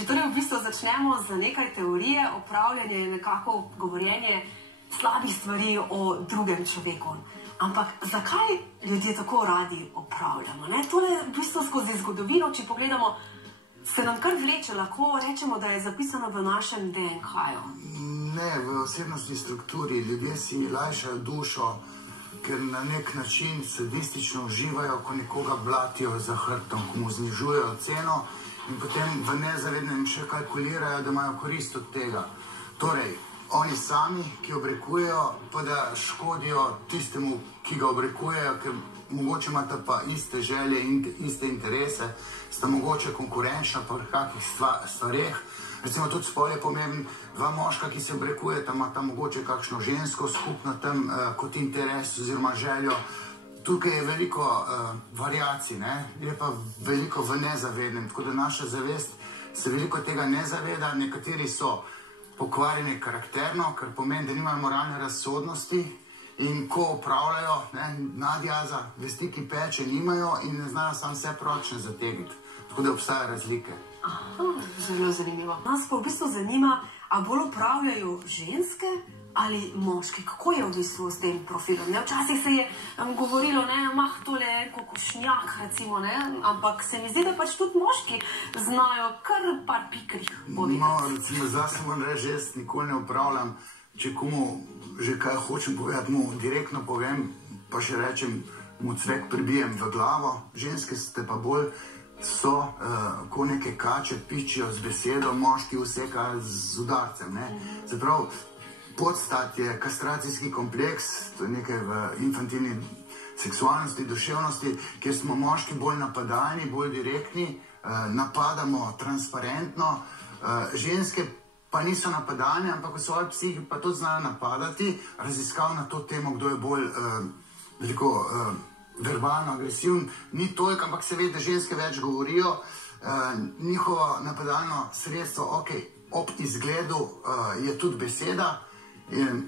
Če torej v bistvu začnemo z nekaj teorije, opravljanje je nekako govorjenje slabih stvari o drugem človeku. Ampak zakaj ljudje tako radi opravljamo? Tole v bistvu skozi zgodovino, če pogledamo, se nam kar vleče, lahko rečemo, da je zapisano v našem DNK-ju. Ne, v osebnostni strukturi ljudje si lajšajo dušo, ker na nek način sadistično uživajo, ko nekoga blatijo za hrbtom, ko mu znižujejo ceno in potem v nezavednem še kalkulirajo, da imajo korist od tega. Torej, oni sami, ki obrekujejo, pa da škodijo tistemu, ki ga obrekujejo, ker mogoče imata pa iste želje in iste interese, sta mogoče konkurenčna po kakih stvareh. Recimo tudi spol je pomemben, dva moška, ki se obrekujeta, imata mogoče kakšno žensko skupno tam kot interes oziroma željo. Tukaj je veliko variacij, je pa veliko v nezavednem, tako da naša zavest se veliko tega ne zaveda. Nekateri so pokvarjeni karakterno, kar pomeni, da nimajo moralne razsodnosti in ko opravljajo nadjaza, vesti, ki peče, nimajo in ne znajo sam vse pročne zategniti. Tako da obstaja razlike. Aha, zelo zanimivo. Nas pa v bistvu zanima, a bolj upravljajo ženske ali moški? Kako je v bistvu s tem profilom? Včasih se je govorilo, tole je kokošnjak, recimo, ampak se mi zdi, da pač tudi moški znajo kar par pikrih povedati. No, recimo, zdaj se moram reči, jaz nikoli ne upravljam. Če komu že kaj hočem povedati, mu direktno povem, pa še rečem, mu cvek pribijem v glavo. Ženske ste pa bolj ko neke kače pičijo z besedo, moški vseka z udarcem. Se pravi, podstat je kastracijski kompleks, to je nekaj v infantilni seksualnosti, duševnosti, kjer smo moški bolj napadalni, bolj direktni, napadamo transparentno. Ženske pa niso napadalne, ampak v svoji psihi pa to znajo napadati. Raziskav na to temo, kdo je bolj verbalno agresiven, ni toliko, ampak se ve, da ženske več govorijo. Njihovo napadalno sredstvo, ob izgledu je tudi beseda.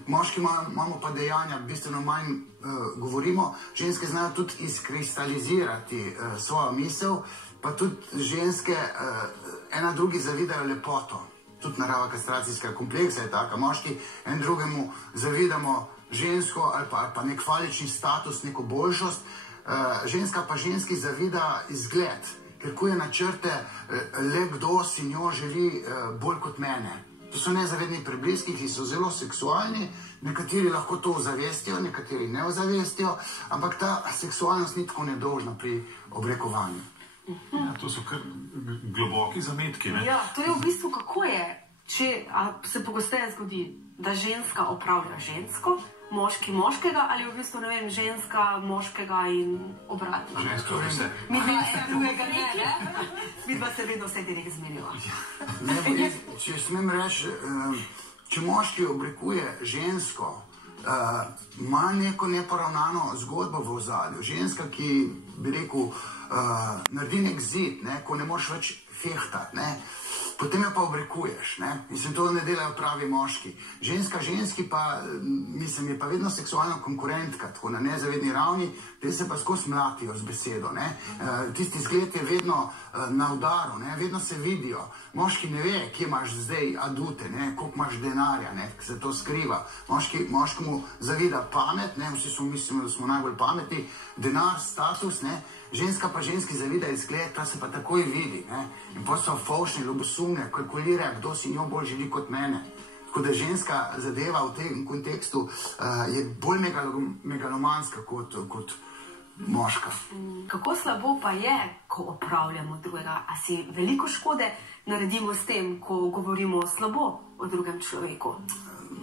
Moški imamo pa dejanja, bistveno manj govorimo. Ženske znajo tudi izkristalizirati svojo misel, pa tudi ženske ena drugi zavidajo lepoto. Tudi narava kastracijskega kompleksa je taka. Moški en drugemu zavidamo žensko ali pa nek falični status, neko boljšost. Ženska pa ženski zavida izgled, ker kuje načrte, le kdo si njo želi bolj kot mene. To so nezavedni prebliski, ki so zelo seksualni, nekateri lahko to ozavestijo, nekateri ne ozavestijo, ampak ta seksualnost ni tako nedolžna pri obrekovanju. Ja, to so kar globoki zametki. Ja, to je v bistvu kako je, če se pogosteje zgodi, da ženska opravlja žensko, moški moškega ali v bistvu, ne vem, ženska moškega in obratno. Žensko vse. Mi dva se vedno vse direkt zmeniva. Če smem reči, če moški obrekuje žensko, ima neko neporavnano zgodbo v ozadju. Ženska, ki bi rekel, naredi nek zid, ko ne moreš več fehtati, potem jo pa obrekuješ. Mislim, to ne delajo pravi moški. Ženska ženski pa, mislim, je pa vedno seksualna konkurentka, tako na nezavedni ravni, te se pa skozi mlatijo z besedo. Tisti zgled je vedno na udaru, vedno se vidijo. Moški ne ve, kje imaš zdaj adute, koliko imaš denarja, se to skriva. Moškemu zavida pamet, vsi smo mislili, da smo najbolj pametni, denar, status, ženska pa ženski zavida izgled, ta se pa takoj vidi. In pa so fovšne, ljubosumne, kalkulirajo, kdo si njo bolj želi kot mene. Tako da ženska zadeva v tem kontekstu je bolj megalomanska kot moška. Kako slabo pa je, ko opravljamo drugega? A si veliko škode naredimo s tem, ko govorimo slabo o drugem človeku?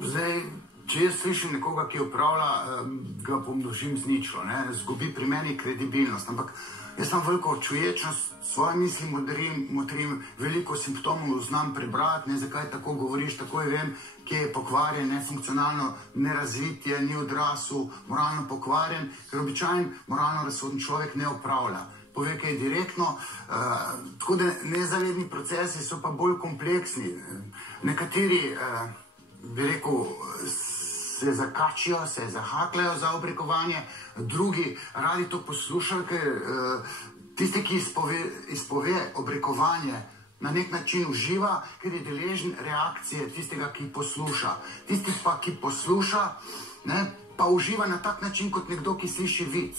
Zdaj, če jaz slišim nekoga, ki opravlja, ga pomnožim z ničlo, zgubi pri meni kredibilnost, ampak jaz imam veliko čuječnost, svoje misli motrim, veliko simptomov znam prebrati, zakaj tako govoriš, takoj vem, kje je pokvarjen, nefunkcionalno, nerazvitje, ni odrasel, moralno pokvarjen, ker običajen moralno razsoden človek ne opravlja. Pove, kaj je direktno, tako da nezavedni procesi so pa bolj kompleksni. Nekateri, bi rekel, se zakačijo, se zahakljajo za obrekovanje, drugi radi to poslušajo, ker tisti, ki izpove obrekovanje, na nek način uživa, ker je deležen reakcije tistega, ki posluša. Tisti pa, ki posluša, ne, pa uživa na tak način kot nekdo, ki sliši vic.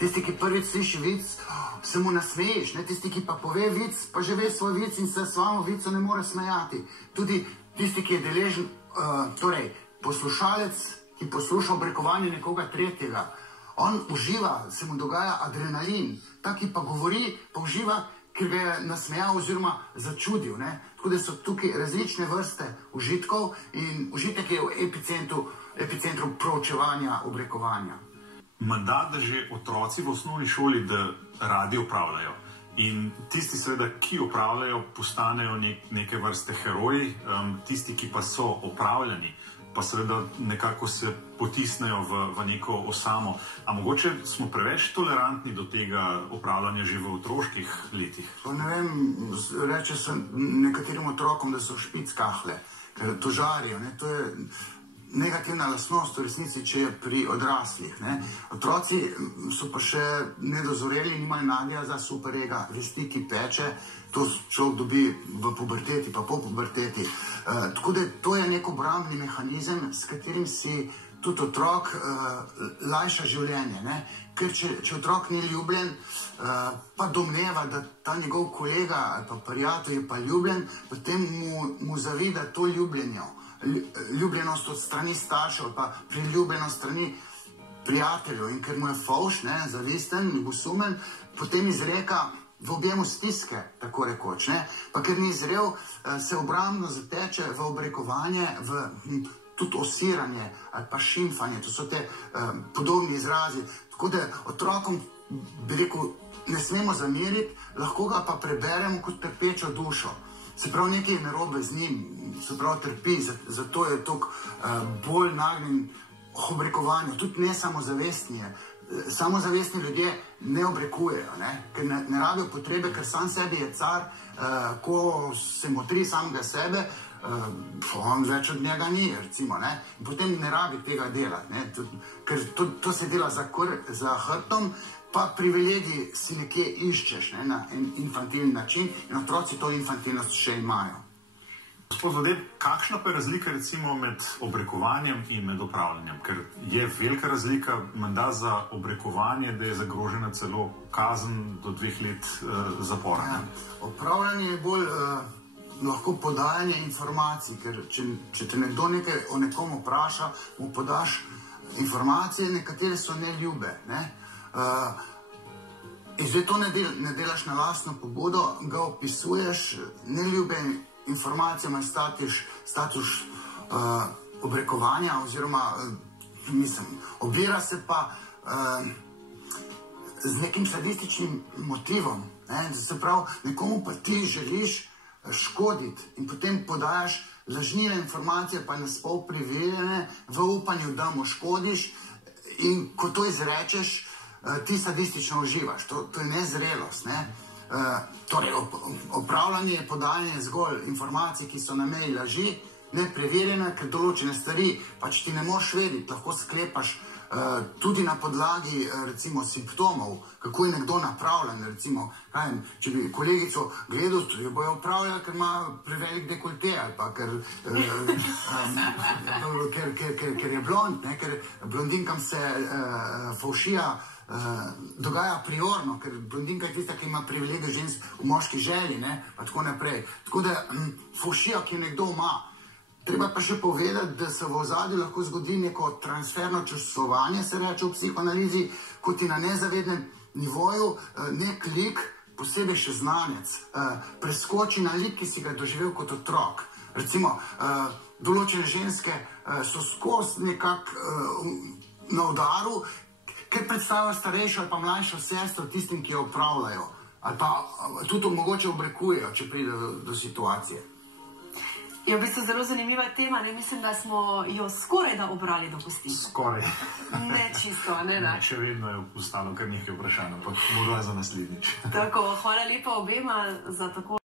Tisti, ki prvič sliši vic, se mu nasmeješ. Tisti, ki pa pove vic, pa že ve svoj vic in se svojemu vicu ne more smejati. Tudi tisti, ki je deležen, torej poslušalec, ki posluša obrekovanje nekoga tretjega, on uživa, se mu dogaja adrenalin. Ta, ki pa govori, pa uživa, ker ga je nasmejal oziroma začudil. Tako da so tukaj različne vrste užitkov in užitek je v epicentru proučevanja obrekovanja. Menda, da že otroci v osnovni šoli, da radi opravljajo. In tisti, seveda, ki opravljajo, postanejo neke vrste heroji, tisti, ki pa so opravljeni, pa seveda nekako se potisnejo v neko osamo. A mogoče smo preveč tolerantni do tega opravljanja že v otroških letih? Ne vem, reče se nekaterim otrokom, da so špickahle, ker to žarijo. To je negativna lastnost v resnici, če je pri odraslih. Otroci so pa še nedozoreli in imajo nagnjenja za superega, vesti, ki peče. To človek dobi v puberteti, pa po puberteti. Tako da to je nek obrambni mehanizem, s katerim si tudi otrok lajša življenje. Ker če otrok ni ljubljen, pa domneva, da ta njegov kolega ali pa prijatelj je pa ljubljen, potem mu zavida to ljubljenost od strani staršev ali pa priljubljenost strani prijateljev. In ker mu je fovš, zavisten, ljubosumen, potem izreka v objemu stiske, tako rekoč. Pa ker ni zrel, se obrambno zateče v obrekovanje, v tudi osiranje ali pa šimfanje. To so te podobni izrazi. Tako da otrokom, bi rekel, ne smemo zameriti, lahko ga pa preberemo kot trpečo dušo. Se pravi, nekaj je narobe z njim, se pravi, trpi, zato je toliko bolj nagnjen k obrekovanju. Tudi ne samozavestni. Samozavestni ljudje ne obrekujejo, ker ne rabijo potrebe, ker sam sebi je car, ko se motri samega sebe, on več od njega ni, recimo. In potem ne rabi tega delati, ker to se dela za hrbtom, pa privilegij si nekje iščeš na infantilni način in otroci to infantilnost še imajo. Gospod Vodeb, kakšna pa je razlika recimo med obrekovanjem in med opravljanjem? Ker je velika razlika, menda za obrekovanje, da je zagrožena celo kazen do 2 let zapora. Opravljanje je bolj lahko podajanje informacij, ker če te nekdo nekaj o nekom vpraša, mu podaš informacije, nekatere so neljube. In zdaj to ne delaš na lastno pobudo, ga opisuješ, neljube informacije ima status obrekovanja oziroma, obira se pa z nekim sadističnim motivom. Se pravi, nekomu pa ti želiš škoditi in potem podajaš lažnive informacije, pa naspol preverjene, v upanju, da mu škodiš, in ko to izrečeš, ti sadistično uživaš. To je nezrelost. Torej, opravljanje je podajanje zgolj informacij, ki so na meji laži, nepreverjene, ker določene stvari pač ti ne moreš vedeti, lahko sklepaš tudi na podlagi, recimo, simptomov, kako je nekdo napravljen, recimo, če bi kolegico gledal, jo bojo opravljali, ker ima prevelik dekolte, ali pa ker je blond, ker blondinkam se fovšija dogaja priorno, ker blondinka je tista, ki ima privilegij žensk v moški želji, pa tako naprej. Tako da fovšija, ki nekdo ima. Treba pa še povedati, da se v ozadju lahko zgodi neko transferno čustvovanje, se reče v psihoanalizi, ko ti na nezavednem nivoju nek lik, posebej še znanec, preskoči na lik, ki si ga doživel kot otrok. Recimo, določene ženske so skozi nekako na udaru, ker predstavljajo starejšo ali pa mlajšo sestro tistim, ki jo opravljajo. Ali pa tudi mogoče obrekujejo, če pride do situacije. Je v bistvu zelo zanimiva tema, mislim, da smo jo skoraj da obrali do kosti. Skoraj. Ne čisto, ne. Še vedno je ostalo kar nekaj vprašanj, ampak morda za naslednjič. Tako, hvala lepa obema za tako